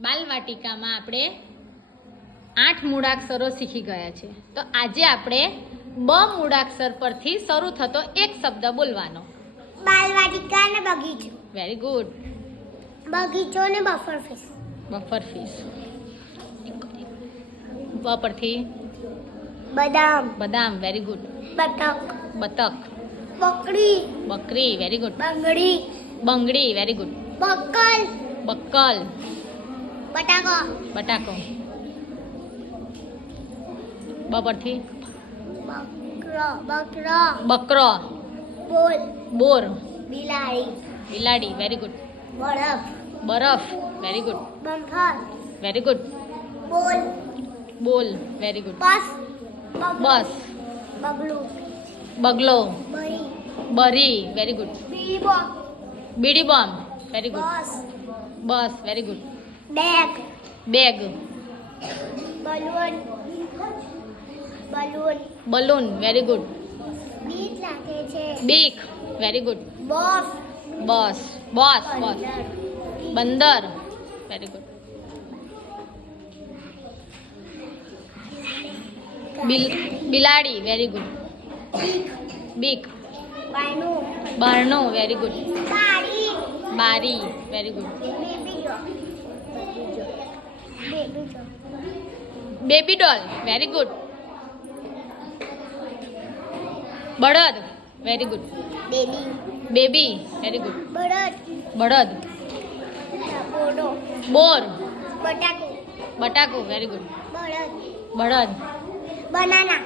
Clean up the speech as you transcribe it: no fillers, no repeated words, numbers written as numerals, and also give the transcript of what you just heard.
બાલવાટિકામાં આપણે 8 મૂળાક્ષરો શીખી ગયા છે. તો આજે આપણે બ મૂળાક્ષર પરથી શરૂ થતો એક શબ્દ બોલવાનો. બાલવાટિકા અને બગીચો. Very good. બગીચો અને બફર ફિશ. Buffer fish. બ પરથી બદામ. બદામ. Very good. બતક. બતક. બકરી. બકરી. Very good. બંગડી. બંગડી. Very good. બક્કલ. બક્કલ. બટાકો. બટાકો. બ પરથી બકરો. બકરો. બકરો. બોલ. બોર. બિલાડી. બિલાડી. Very good. બરફ. બરફ. Very good. બંફર. Very good. Ball. Ball. Very good. Bus. Bus. બગલું. બગલો. બરી. બરી. Very good. બીબો. બીડી bomb. Very good. Bus. Bus. Very good. Bag. Bag. Balloon. Balloon. Balloon. Very good. બીક લાગે છે. બીક. Very good. Boss. Bus. Boss. Bus. બંદર. Very good. બિલાડી. Very good. બીક. બીક. બાયનું. બારણું. Very good. બારી. બારી. Very good. Baby doll. Baby doll. Baby doll. Very good. બળદ. Very good. Baby. Baby. Very good. બળદ. બળદ. બોડો. બોર. બટાકો. બટાકો. Very good. બળદ. બળદ. બનાના.